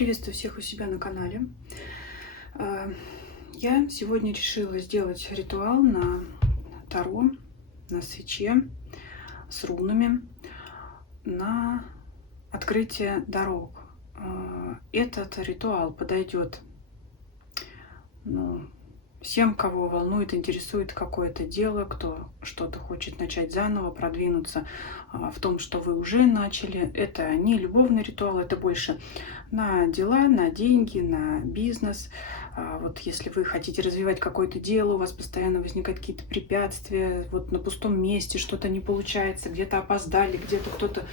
Приветствую всех у себя на канале. Я сегодня решила сделать ритуал на Таро, на свече, с рунами, на открытие дорог. Этот ритуал подойдет, ну, всем, кого волнует, интересует какое-то дело, кто что-то хочет начать заново, продвинуться в том, что вы уже начали. Это не любовный ритуал, это больше на дела, на деньги, на бизнес. Вот если вы хотите развивать какое-то дело, у вас постоянно возникают какие-то препятствия, вот на пустом месте что-то не получается, где-то опоздали, где-то кто-то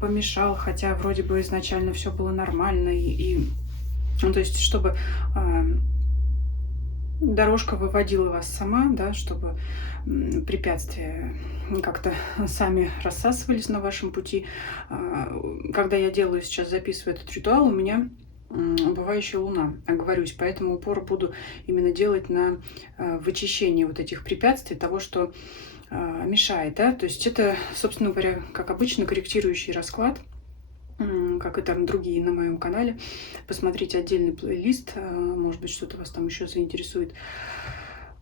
помешал, хотя вроде бы изначально все было нормально. Ну, то есть, чтобы дорожка выводила вас сама, да, чтобы препятствия как-то сами рассасывались на вашем пути. Когда я делаю сейчас, записываю этот ритуал, у меня убывающая луна, оговорюсь, поэтому упор буду именно делать на вычищение вот этих препятствий, того, что мешает, да, то есть это, собственно говоря, как обычно, корректирующий расклад, как и там другие на моем канале. Посмотрите отдельный плейлист, может быть, что-то вас там еще заинтересует.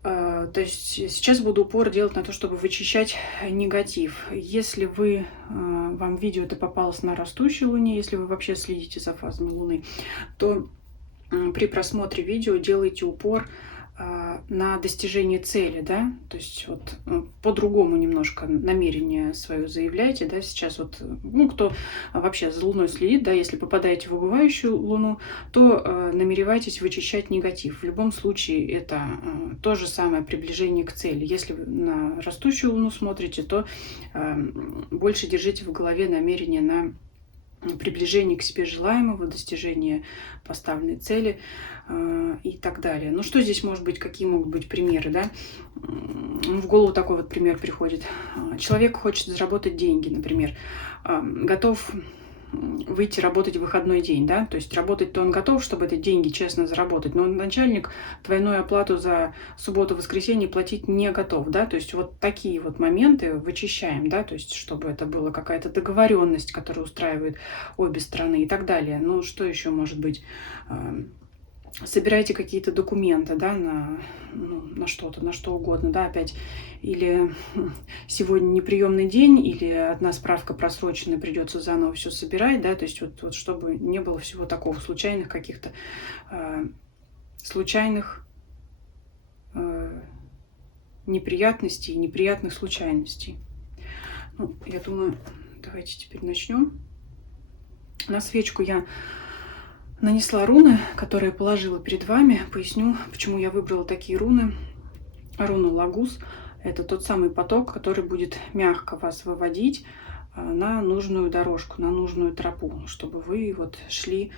То есть сейчас буду упор делать на то, чтобы вычищать негатив. Если вам видео это попалось на растущей луне, если вы вообще следите за фазами луны, то при просмотре видео делайте упор на достижение цели, да, то есть вот по-другому немножко намерение свое заявляйте, да, сейчас вот, ну, кто вообще за Луной следит, да, если попадаете в убывающую Луну, то намеревайтесь вычищать негатив. В любом случае это то же самое приближение к цели. Если вы на растущую Луну смотрите, то больше держите в голове намерение на приближение к себе желаемого, достижение поставленной цели и так далее. Ну, что здесь может быть, какие могут быть примеры, да? В голову такой вот пример приходит. Человек хочет заработать деньги, например, готов выйти работать в выходной день, да, то есть работать-то он готов, чтобы эти деньги честно заработать, но начальник двойную оплату за субботу-воскресенье платить не готов, да, то есть вот такие вот моменты вычищаем, да, то есть чтобы это была какая-то договоренность, которая устраивает обе стороны и так далее. Ну, что еще может быть? Собирайте какие-то документы, да, на что-то, на что угодно, да, опять, или сегодня неприемный день, или одна справка просроченная, придется заново все собирать, да, то есть вот чтобы не было всего такого, случайных каких-то, случайных неприятностей, неприятных случайностей. Ну, я думаю, давайте теперь начнем. На свечку я нанесла руны, которые положила перед вами. Поясню, почему я выбрала такие руны. Руна Лагус – это тот самый поток, который будет мягко вас выводить на нужную дорожку, на нужную тропу, чтобы вы вот шли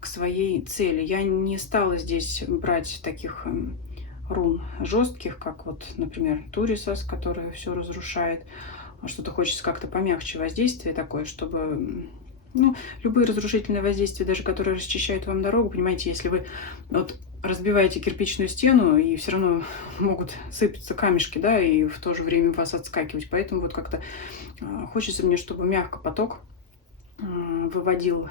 к своей цели. Я не стала здесь брать таких рун жестких, как вот, например, Турисас, которая все разрушает. Что-то хочется как-то помягче воздействие такое, чтобы... Ну, любые разрушительные воздействия, даже которые расчищают вам дорогу, понимаете, если вы вот разбиваете кирпичную стену, и все равно могут сыпаться камешки, да, и в то же время вас отскакивать. Поэтому вот как-то хочется мне, чтобы мягко поток выводил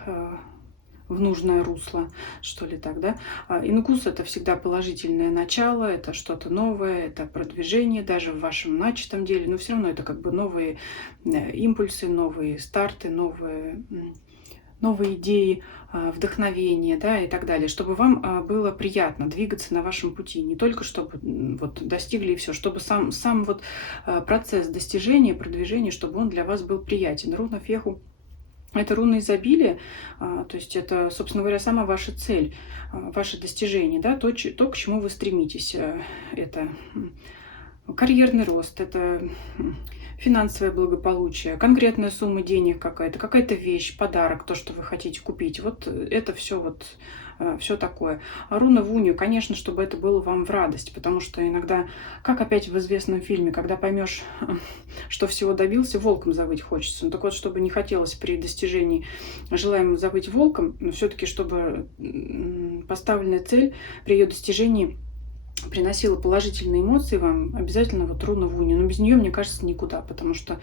в нужное русло, что ли так, да. Инкус – это всегда положительное начало, это что-то новое, это продвижение даже в вашем начатом деле, но все равно это как бы новые импульсы, новые старты, новые идеи, вдохновение, да, и так далее, чтобы вам было приятно двигаться на вашем пути, не только чтобы вот достигли и все, чтобы сам вот процесс достижения, продвижения, чтобы он для вас был приятен. Руна Феху – это руна изобилия, то есть это, собственно говоря, сама ваша цель, ваше достижение, да, то, к чему вы стремитесь. Это карьерный рост, это финансовое благополучие, конкретная сумма денег какая-то вещь, подарок, то, что вы хотите купить. Вот это все все такое. А руна Вунью, конечно, чтобы это было вам в радость, потому что иногда, как опять в известном фильме, когда поймешь, что всего добился, волком завыть хочется. Ну, так вот, чтобы не хотелось при достижении желаемого завыть волком, но все-таки, чтобы поставленная цель при ее достижении приносила положительные эмоции вам, обязательно вот руна Вунью. Но без нее, мне кажется, никуда, потому что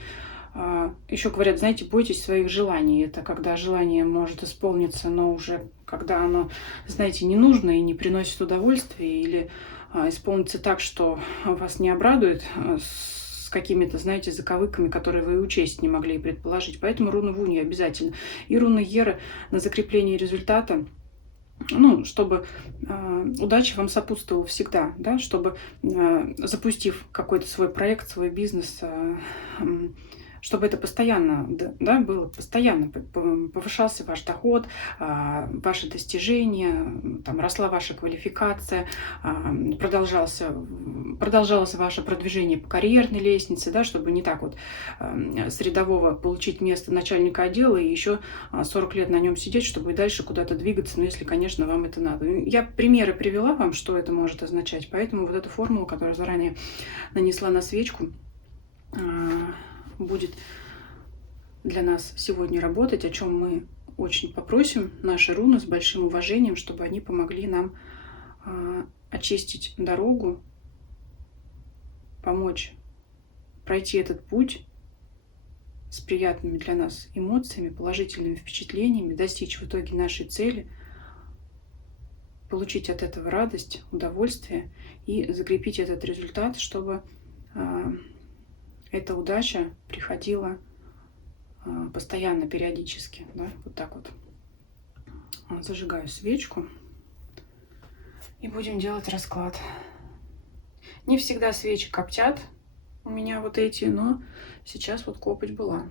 еще говорят, знаете, бойтесь своих желаний. Это когда желание может исполниться, но уже когда оно, знаете, не нужно и не приносит удовольствия, или исполнится так, что вас не обрадует, с какими-то, знаете, заковыками, которые вы и учесть не могли и предположить. Поэтому руна Вунья обязательно. И руна Ера на закрепление результата, ну, чтобы удача вам сопутствовала всегда, да, чтобы, запустив какой-то свой проект, свой бизнес, чтобы это постоянно, да, было постоянно, повышался ваш доход, ваши достижения, там, росла ваша квалификация, продолжалось ваше продвижение по карьерной лестнице, да, чтобы не так вот с рядового получить место начальника отдела и еще 40 лет на нем сидеть, чтобы и дальше куда-то двигаться, ну, если, конечно, вам это надо. Я примеры привела вам, что это может означать, поэтому вот эта формула, которую заранее нанесла на свечку, будет для нас сегодня работать, о чем мы очень попросим наши руны с большим уважением, чтобы они помогли нам очистить дорогу, помочь пройти этот путь с приятными для нас эмоциями, положительными впечатлениями, достичь в итоге нашей цели, получить от этого радость, удовольствие и закрепить этот результат, чтобы эта удача приходила постоянно, периодически. Да? Вот так вот. Зажигаю свечку и будем делать расклад. Не всегда свечи коптят у меня вот эти, но сейчас вот копоть была.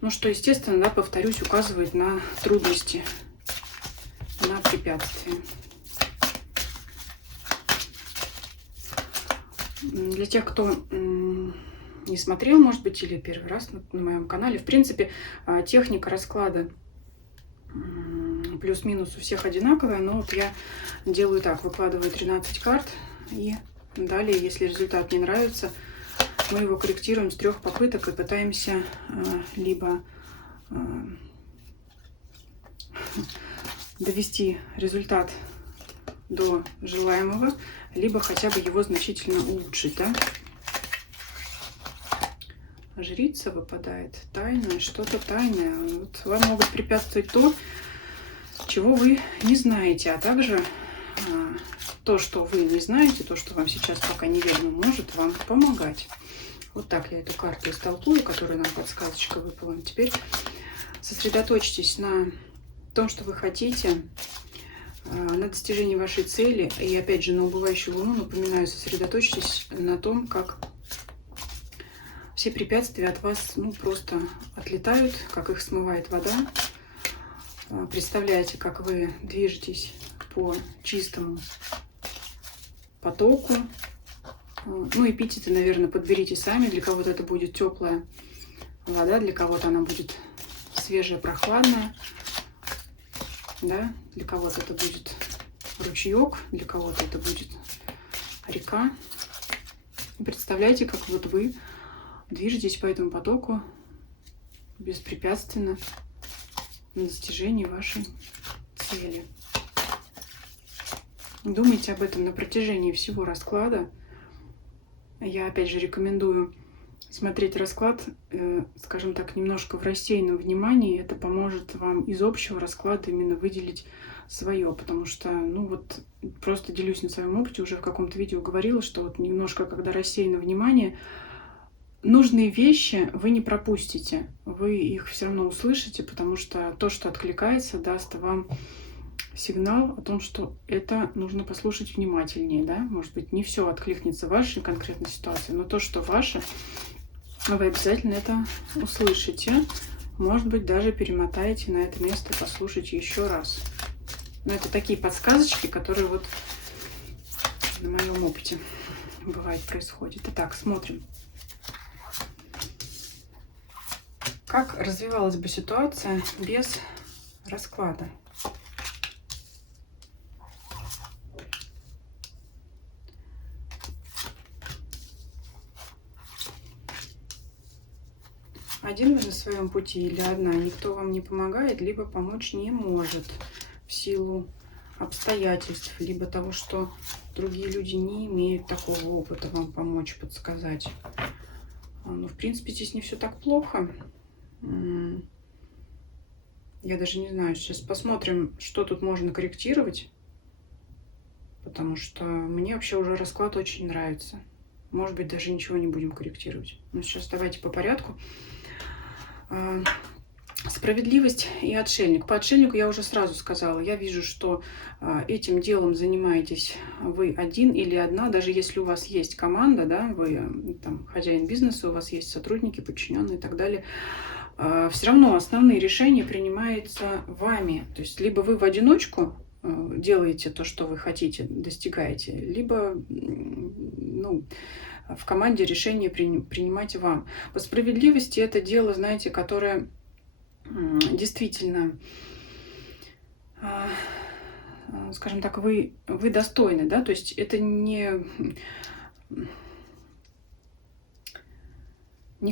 Ну что, естественно, да, повторюсь, указывает на трудности, на препятствия. Для тех, кто не смотрел, может быть, или первый раз на моем канале, в принципе, техника расклада плюс-минус у всех одинаковая, но вот я делаю так, выкладываю 13 карт, и далее, если результат не нравится, мы его корректируем с 3 попыток и пытаемся либо довести результат до желаемого, либо хотя бы его значительно улучшить, да? Жрица выпадает, тайное, что-то тайное. Вот вам могут препятствовать то, чего вы не знаете, а также то, что вы не знаете, то, что вам сейчас пока неведомо, может вам помогать. Вот так я эту карту истолкую, которая нам подсказочка выпала. Теперь сосредоточьтесь на том, что вы хотите, на достижении вашей цели. И опять же, на убывающую луну, напоминаю, сосредоточьтесь на том, как все препятствия от вас, ну, просто отлетают, как их смывает вода. Представляете, как вы движетесь по чистому потоку. Ну, эпитеты, наверное, подберите сами. Для кого-то это будет теплая вода, для кого-то она будет свежая, прохладная. Да? Для кого-то это будет ручеек, для кого-то это будет река. Представляете, как вот вы движетесь по этому потоку беспрепятственно на достижении вашей цели. Думайте об этом на протяжении всего расклада. Я опять же рекомендую смотреть расклад, скажем так, немножко в рассеянном внимании. Это поможет вам из общего расклада именно выделить свое, потому что, ну вот, просто делюсь на своем опыте, уже в каком-то видео говорила, что вот немножко, когда рассеяно внимание, нужные вещи вы не пропустите, вы их все равно услышите, потому что то, что откликается, даст вам сигнал о том, что это нужно послушать внимательнее, да, может быть, не все откликнется в вашей конкретной ситуации, но то, что ваше, вы обязательно это услышите, может быть, даже перемотаете на это место, послушайте еще раз. Но это такие подсказочки, которые вот на моем опыте бывает происходит. Итак, смотрим. Как развивалась бы ситуация без расклада? Один вы на своем пути или одна, никто вам не помогает, либо помочь не может в силу обстоятельств, либо того, что другие люди не имеют такого опыта вам помочь, подсказать. Ну, в принципе, здесь не все так плохо. Я даже не знаю, сейчас посмотрим, что тут можно корректировать, потому что мне вообще уже расклад очень нравится. Может быть, даже ничего не будем корректировать. Но сейчас давайте по порядку. Справедливость и отшельник. По отшельнику я уже сразу сказала. Я вижу, что этим делом занимаетесь вы один или одна. Даже если у вас есть команда, да, вы там хозяин бизнеса, у вас есть сотрудники, подчиненные и так далее, все равно основные решения принимаются вами. То есть либо вы в одиночку делаете то, что вы хотите, достигаете, либо ну, в команде решение принимать вам. По справедливости это дело, знаете, которое действительно, скажем так, вы достойны, да, то есть это не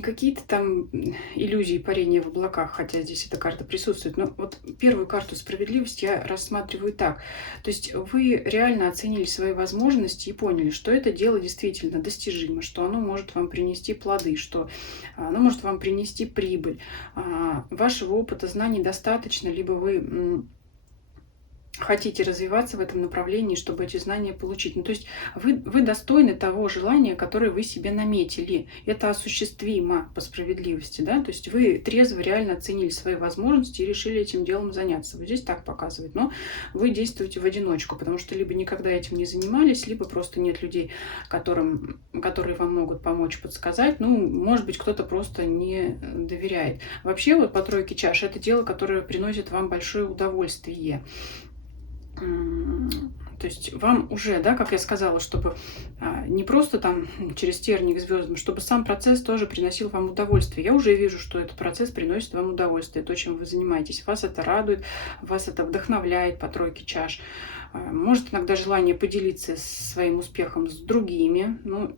какие-то там иллюзии парения в облаках, хотя здесь эта карта присутствует. Но вот первую карту справедливости я рассматриваю так. То есть вы реально оценили свои возможности и поняли, что это дело действительно достижимо, что оно может вам принести плоды, что оно может вам принести прибыль. Вашего опыта, знаний достаточно, либо вы хотите развиваться в этом направлении, чтобы эти знания получить. Ну, то есть вы достойны того желания, которое вы себе наметили. Это осуществимо по справедливости, да, то есть вы трезво реально оценили свои возможности и решили этим делом заняться. Вот здесь так показывает, но вы действуете в одиночку, потому что либо никогда этим не занимались, либо просто нет людей, которые вам могут помочь, подсказать. Ну, может быть, кто-то просто не доверяет. Вообще, вот по тройке чаш это дело, которое приносит вам большое удовольствие. То есть вам уже, да, как я сказала, чтобы не просто там через тернии к звездам, чтобы сам процесс тоже приносил вам удовольствие. Я уже вижу, что этот процесс приносит вам удовольствие, то, чем вы занимаетесь. Вас это радует, вас это вдохновляет по тройке чаш. Может иногда желание поделиться своим успехом с другими. Ну,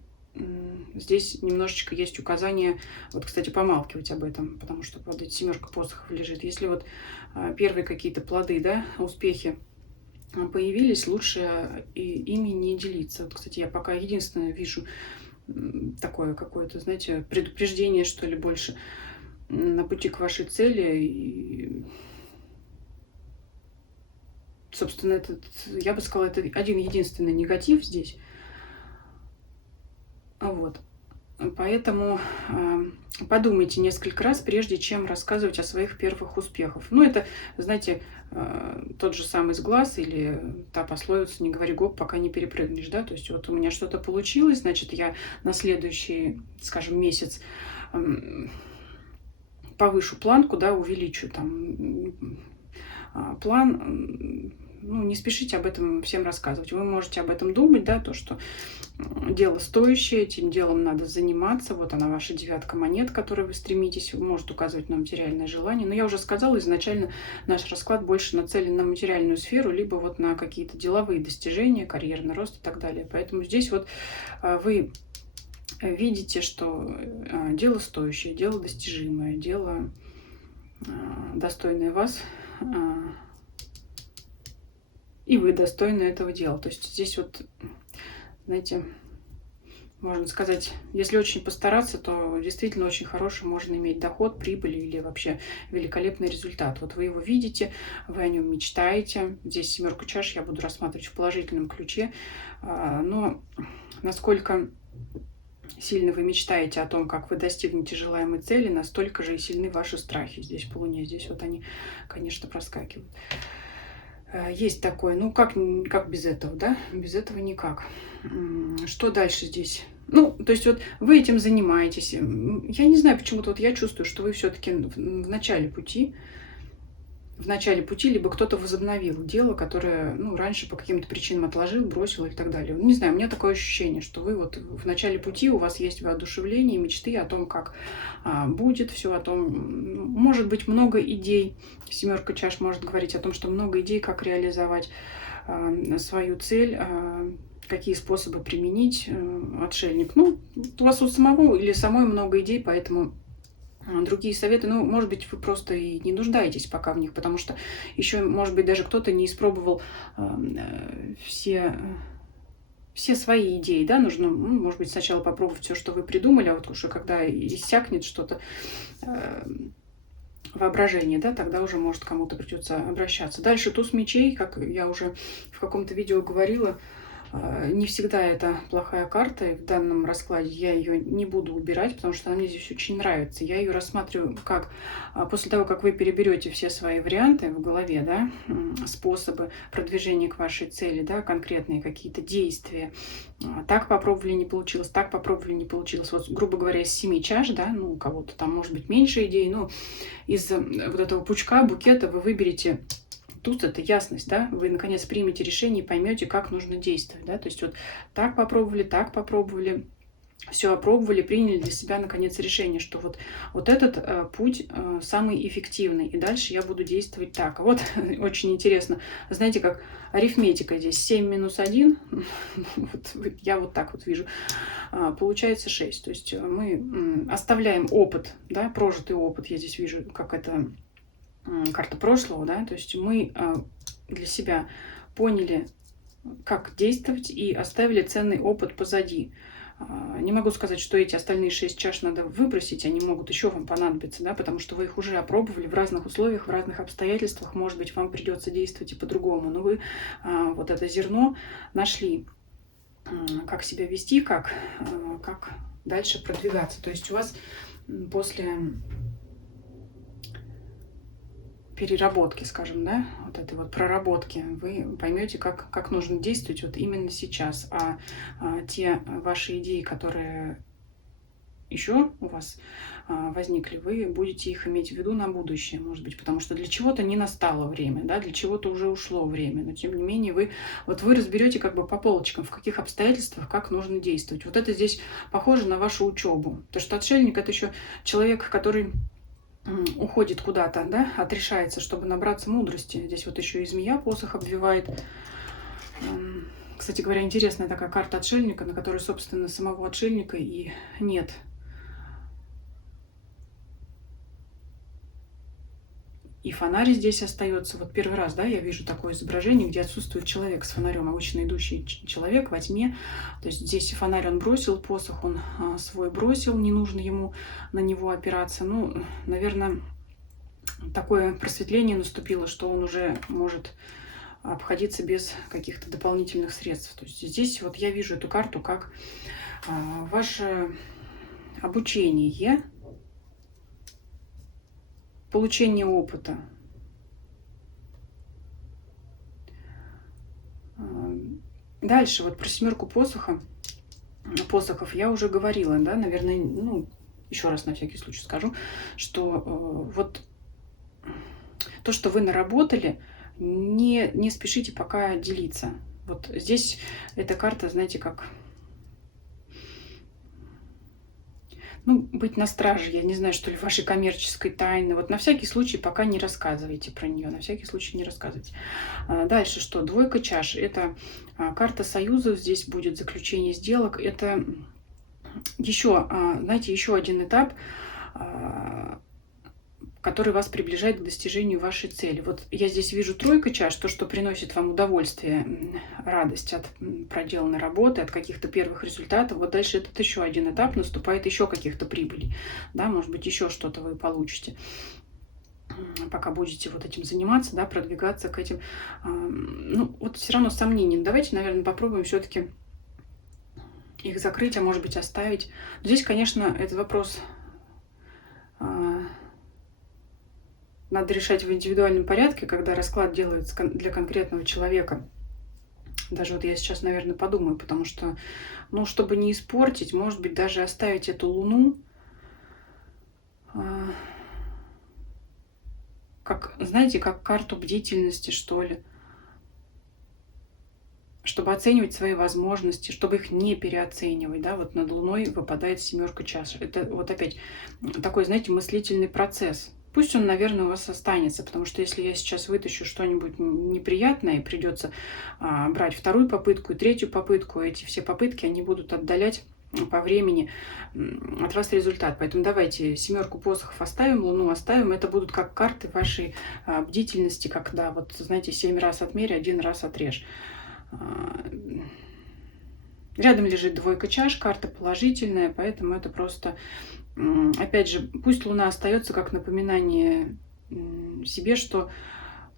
здесь немножечко есть указание, вот, кстати, помалкивать об этом, потому что под эти 7 посохов лежит. Если вот первые какие-то плоды, да, успехи появились, лучше ими не делиться. Вот, кстати, я пока единственное вижу такое какое-то, знаете, предупреждение, что ли, больше на пути к вашей цели. И, собственно, я бы сказала, это один единственный негатив здесь. Вот. Поэтому подумайте несколько раз, прежде чем рассказывать о своих первых успехах. Ну, это, знаете, тот же самый сглаз или та пословица «не говори гоп, пока не перепрыгнешь», да, то есть вот у меня что-то получилось, значит, я на следующий, скажем, месяц повышу планку, да, увеличу там план. Ну, не спешите об этом всем рассказывать. Вы можете об этом думать, да, то, что дело стоящее, этим делом надо заниматься. Вот она, ваша 9 монет, к которой вы стремитесь, может указывать на материальное желание. Но я уже сказала, изначально наш расклад больше нацелен на материальную сферу, либо вот на какие-то деловые достижения, карьерный рост и так далее. Поэтому здесь вот вы видите, что дело стоящее, дело достижимое, дело достойное вас, и вы достойны этого дела. То есть здесь вот, знаете, можно сказать, если очень постараться, то действительно очень хороший можно иметь доход, прибыль или вообще великолепный результат. Вот вы его видите, вы о нем мечтаете. Здесь 7 чаш я буду рассматривать в положительном ключе. Но насколько сильно вы мечтаете о том, как вы достигнете желаемой цели, настолько же и сильны ваши страхи здесь по Луне. Здесь вот они, конечно, проскакивают. Есть такое, ну как без этого, да? Без этого никак. Что дальше здесь? Ну, то есть вот вы этим занимаетесь. Я не знаю, почему-то вот я чувствую, что вы все-таки в начале пути, либо кто-то возобновил дело, которое, ну, раньше по каким-то причинам отложил, бросил и так далее. Не знаю, у меня такое ощущение, что вы вот в начале пути, у вас есть воодушевление, мечты о том, как будет все, о том, может быть, много идей. 7 чаш может говорить о том, что много идей, как реализовать свою цель, какие способы применить. Отшельник. Ну, у вас у самого или самой много идей, поэтому другие советы, ну, может быть, вы просто и не нуждаетесь пока в них, потому что еще, может быть, даже кто-то не испробовал все все свои идеи, да, нужно, может быть, сначала попробовать все, что вы придумали, а вот уже когда иссякнет что-то, воображение, да, тогда уже, может, кому-то придется обращаться. Дальше туз мечей, как я уже в каком-то видео говорила, не всегда это плохая карта, и в данном раскладе я ее не буду убирать, потому что она мне здесь очень нравится. Я ее рассматриваю как после того, как вы переберете все свои варианты в голове, да, способы продвижения к вашей цели, да, конкретные какие-то действия. Так попробовали, не получилось, так попробовали, не получилось. Вот, грубо говоря, из 7 чаш, да, ну, у кого-то там может быть меньше идей, но из вот этого пучка, букета вы выберете. Тут это ясность, да, вы наконец примете решение и поймете, как нужно действовать, да, то есть вот так попробовали, все опробовали, приняли для себя наконец решение, что вот этот путь самый эффективный, и дальше я буду действовать так. Вот очень интересно, знаете, как арифметика здесь 7 минус 1, вот, я вот так вот вижу, получается 6, то есть мы оставляем опыт, да, прожитый опыт, я здесь вижу, как это карта прошлого, да, то есть мы для себя поняли, как действовать и оставили ценный опыт позади. Не могу сказать, что эти остальные 6 чаш надо выбросить, они могут еще вам понадобиться, да, потому что вы их уже опробовали в разных условиях, в разных обстоятельствах, может быть, вам придется действовать и по-другому, но вы вот это зерно нашли, как себя вести, как дальше продвигаться. То есть у вас после переработки, скажем, да, вот этой вот проработки, вы поймете, как нужно действовать вот именно сейчас. Те ваши идеи, которые еще у вас возникли, вы будете их иметь в виду на будущее, может быть, потому что для чего-то не настало время, да, для чего-то уже ушло время, но тем не менее вы разберете как бы по полочкам, в каких обстоятельствах, как нужно действовать. Вот это здесь похоже на вашу учебу, потому что отшельник — это еще человек, который уходит куда-то, да, отрешается, чтобы набраться мудрости. Здесь вот еще и змея посох обвивает. Кстати говоря, интересная такая карта отшельника, на которой, собственно, самого отшельника и нет. И фонарь здесь остается. Вот первый раз, да, я вижу такое изображение, где отсутствует человек с фонарем, обычно идущий человек во тьме. То есть здесь фонарь он бросил, посох он свой бросил, не нужно ему на него опираться. Ну, наверное, такое просветление наступило, что он уже может обходиться без каких-то дополнительных средств. То есть здесь вот я вижу эту карту как ваше обучение, получение опыта. Дальше вот про 7 посохов я уже говорила, да, наверное, ну, еще раз на всякий случай скажу, что вот то, что вы наработали, не спешите пока делиться. Вот здесь эта карта, знаете, как... Ну, быть на страже, я не знаю, что ли, вашей коммерческой тайны. Вот на всякий случай пока не рассказывайте про нее, на всякий случай не рассказывайте. Дальше что? 2 чаш. Это карта союзов, здесь будет заключение сделок. Это еще, знаете, еще один этап, который вас приближает к достижению вашей цели. Вот я здесь вижу 3 чаш, то, что приносит вам удовольствие, радость от проделанной работы, от каких-то первых результатов. Вот дальше этот еще один этап, наступает еще каких-то прибылей. Да, может быть, еще что-то вы получите, пока будете вот этим заниматься, да, продвигаться к этим. Ну, вот все равно сомнения. Давайте, наверное, попробуем все-таки их закрыть, а может быть, оставить. Здесь, конечно, этот вопрос... надо решать в индивидуальном порядке, когда расклад делается для конкретного человека. Даже вот я сейчас, наверное, подумаю, потому что, ну, чтобы не испортить, может быть, даже оставить эту луну, как, знаете, как карту бдительности, что ли. Чтобы оценивать свои возможности, чтобы их не переоценивать, да, вот над Луной выпадает 7 чаш. Это вот опять такой, знаете, мыслительный процесс. Пусть он, наверное, у вас останется, потому что если я сейчас вытащу что-нибудь неприятное и придется брать 2-ю попытку и 3-ю попытку, эти все попытки, они будут отдалять по времени от вас результат. Поэтому давайте 7 посохов оставим, Луну оставим. Это будут как карты вашей бдительности, когда, вот, знаете, 7 раз отмерь, 1 раз отрежь. Рядом лежит двойка чаш, карта положительная, поэтому это просто, опять же, пусть Луна остается как напоминание себе, что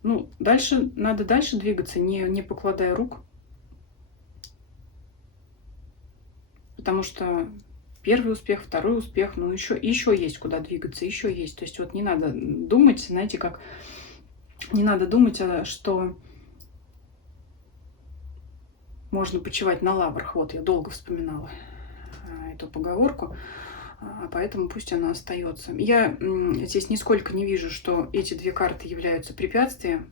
ну, дальше надо дальше двигаться, не покладая рук, потому что первый успех, второй успех, ну еще есть куда двигаться, еще есть. То есть вот не надо думать, знаете, как не надо думать, что можно почивать на лаврах. Вот я долго вспоминала эту поговорку, поэтому пусть она остается. Я здесь нисколько не вижу, что эти две карты являются препятствием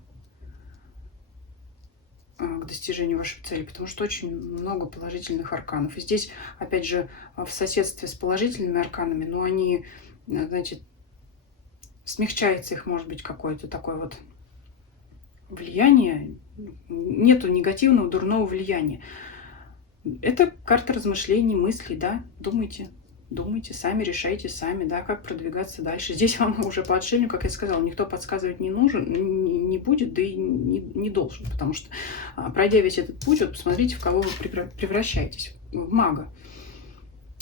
к достижению вашей цели, потому что очень много положительных арканов. И здесь, опять же, в соседстве с положительными арканами, но они, знаете, смягчается их, может быть, какое-то такое вот влияние. Нету негативного, дурного влияния. Это карта размышлений, мыслей, да, думайте. Думайте сами, решайте сами, да, как продвигаться дальше. Здесь вам уже по отшельнику, как я сказала, никто подсказывать не нужен, не будет, да и не должен, потому что, пройдя весь этот путь, вот посмотрите, в кого вы превращаетесь, в мага.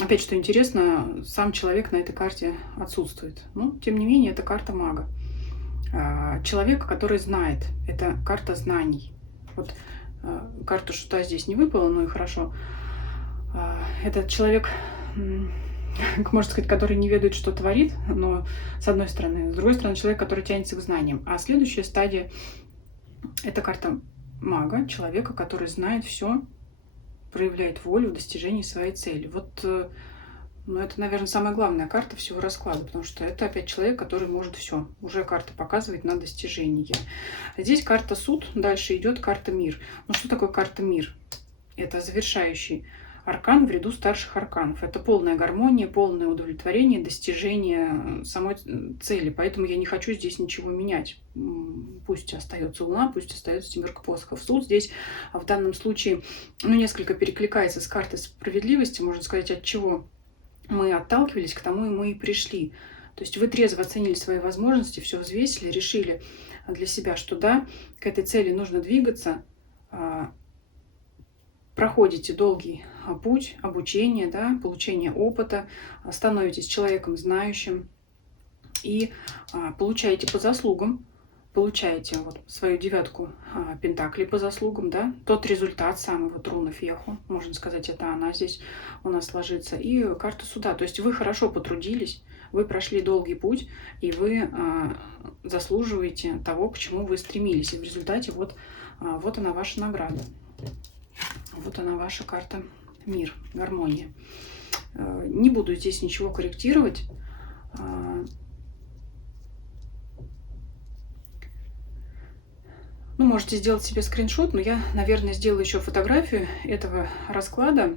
Опять, что интересно, сам человек на этой карте отсутствует. Но, тем не менее, это карта мага. Человек, который знает, это карта знаний. Вот карта шута здесь не выпала, ну и хорошо. Этот человек, можно сказать, который не ведает, что творит, но с одной стороны. С другой стороны, человек, который тянется к знаниям. А следующая стадия – это карта мага, человека, который знает все, проявляет волю в достижении своей цели. Вот, ну, это, наверное, самая главная карта всего расклада, потому что это опять человек, который может все. Уже карта показывает на достижение. Здесь карта суд, дальше идет карта мир. Ну, что такое карта мир? Это завершающий аркан в ряду старших арканов. Это полная гармония, полное удовлетворение, достижение самой цели. Поэтому я не хочу здесь ничего менять. Пусть остается Луна, пусть остается семерка посохов. Суд здесь в данном случае ну, несколько перекликается с картой справедливости, можно сказать, от чего мы отталкивались, к тому и мы и пришли. То есть вы трезво оценили свои возможности, все взвесили, решили для себя, что да, к этой цели нужно двигаться, проходите долгий путь обучения, да, получения опыта, становитесь человеком знающим и получаете по заслугам, получаете вот свою девятку пентаклей по заслугам, да, тот результат, самый вот руна Феху, можно сказать, это она здесь у нас ложится, и карта суда. То есть вы хорошо потрудились, вы прошли долгий путь, и вы заслуживаете того, к чему вы стремились. И в результате вот она ваша награда. Вот она ваша карта мир, гармония. Не буду здесь ничего корректировать. Ну, можете сделать себе скриншот, но я, наверное, сделаю еще фотографию этого расклада.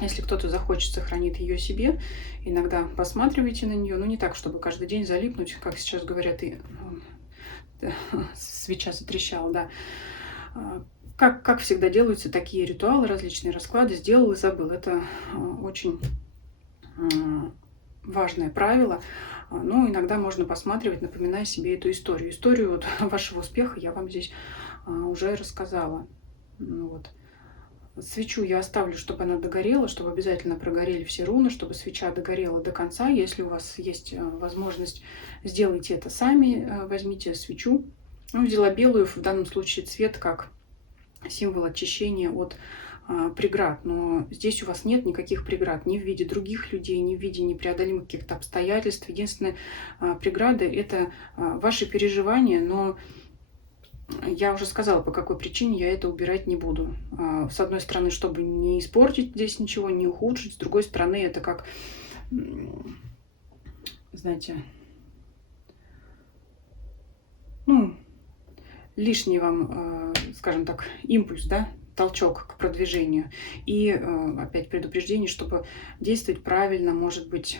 Если кто-то захочет, сохранит ее себе. Иногда посматривайте на нее. Ну, не так, чтобы каждый день залипнуть, как сейчас говорят, и свеча затрещала, да. Как всегда делаются такие ритуалы, различные расклады. Сделал и забыл. Это очень важное правило. Но иногда можно посматривать, напоминая себе эту историю. Историю вот вашего успеха я вам здесь уже рассказала. Вот. Свечу я оставлю, чтобы она догорела, чтобы обязательно прогорели все руны, чтобы свеча догорела до конца. Если у вас есть возможность, сделайте это сами. Возьмите свечу. Ну, взяла белую, в данном случае цвет как символ очищения от преград. Но здесь у вас нет никаких преград ни в виде других людей, ни в виде непреодолимых каких-то обстоятельств. Единственная преграда – это ваши переживания, но я уже сказала, по какой причине я это убирать не буду. С одной стороны, чтобы не испортить здесь ничего, не ухудшить. С другой стороны, это как, знаете, ну, лишний вам, скажем так, импульс, да, толчок к продвижению. И опять предупреждение, чтобы действовать правильно, может быть,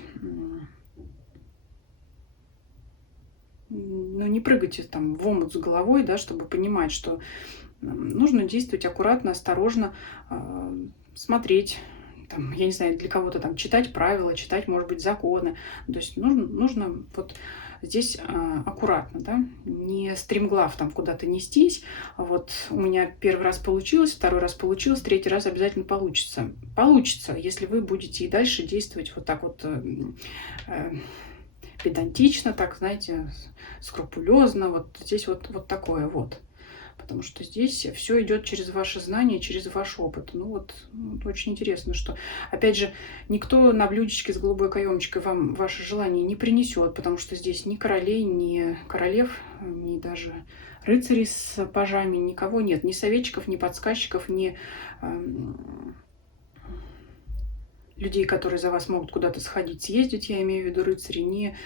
ну, не прыгайте там в омут с головой, да, чтобы понимать, что нужно действовать аккуратно, осторожно, смотреть, там, я не знаю, для кого-то там читать правила, читать, может быть, законы. То есть нужно вот здесь аккуратно, да, не стремглав там куда-то нестись. Вот у меня первый раз получилось, второй раз получилось, третий раз обязательно получится. Получится, если вы будете и дальше действовать вот так вот педантично, так, знаете, скрупулезно. Вот здесь вот такое вот. Потому что здесь все идет через ваши знания, через ваш опыт. Ну вот очень интересно, что, опять же, никто на блюдечке с голубой каемочкой вам ваше желание не принесет, потому что здесь ни королей, ни королев, ни даже рыцарей с пажами, никого нет, ни советчиков, ни подсказчиков, ни людей, которые за вас могут куда-то сходить, съездить, я имею в виду рыцари, не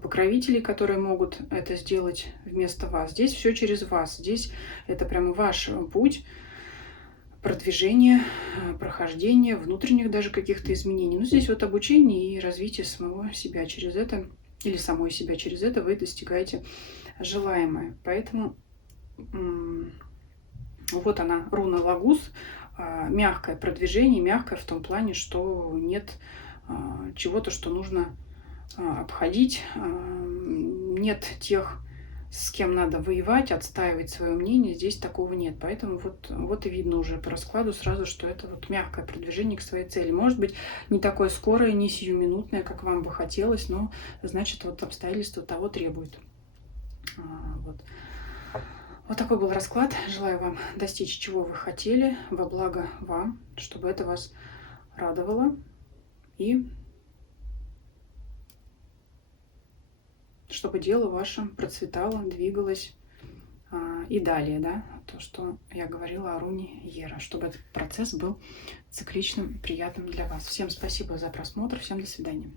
покровителей, которые могут это сделать вместо вас. Здесь все через вас. Здесь это прямо ваш путь продвижения, прохождения, внутренних даже каких-то изменений. Ну, здесь вот обучение и развитие самого себя через это, или самой себя через это вы достигаете желаемое. Поэтому вот она, руна Лагус. Мягкое продвижение, мягкое в том плане, что нет чего-то, что нужно обходить, нет тех, с кем надо воевать, отстаивать свое мнение, здесь такого нет. Поэтому вот и видно уже по раскладу сразу, что это вот мягкое продвижение к своей цели. Может быть, не такое скорое, не сиюминутное, как вам бы хотелось, но значит, вот обстоятельства того требуют. Вот. Вот такой был расклад. Желаю вам достичь, чего вы хотели, во благо вам, чтобы это вас радовало и чтобы дело ваше процветало, двигалось и далее, да, то, что я говорила о руне Ера, чтобы этот процесс был цикличным, приятным для вас. Всем спасибо за просмотр, всем до свидания.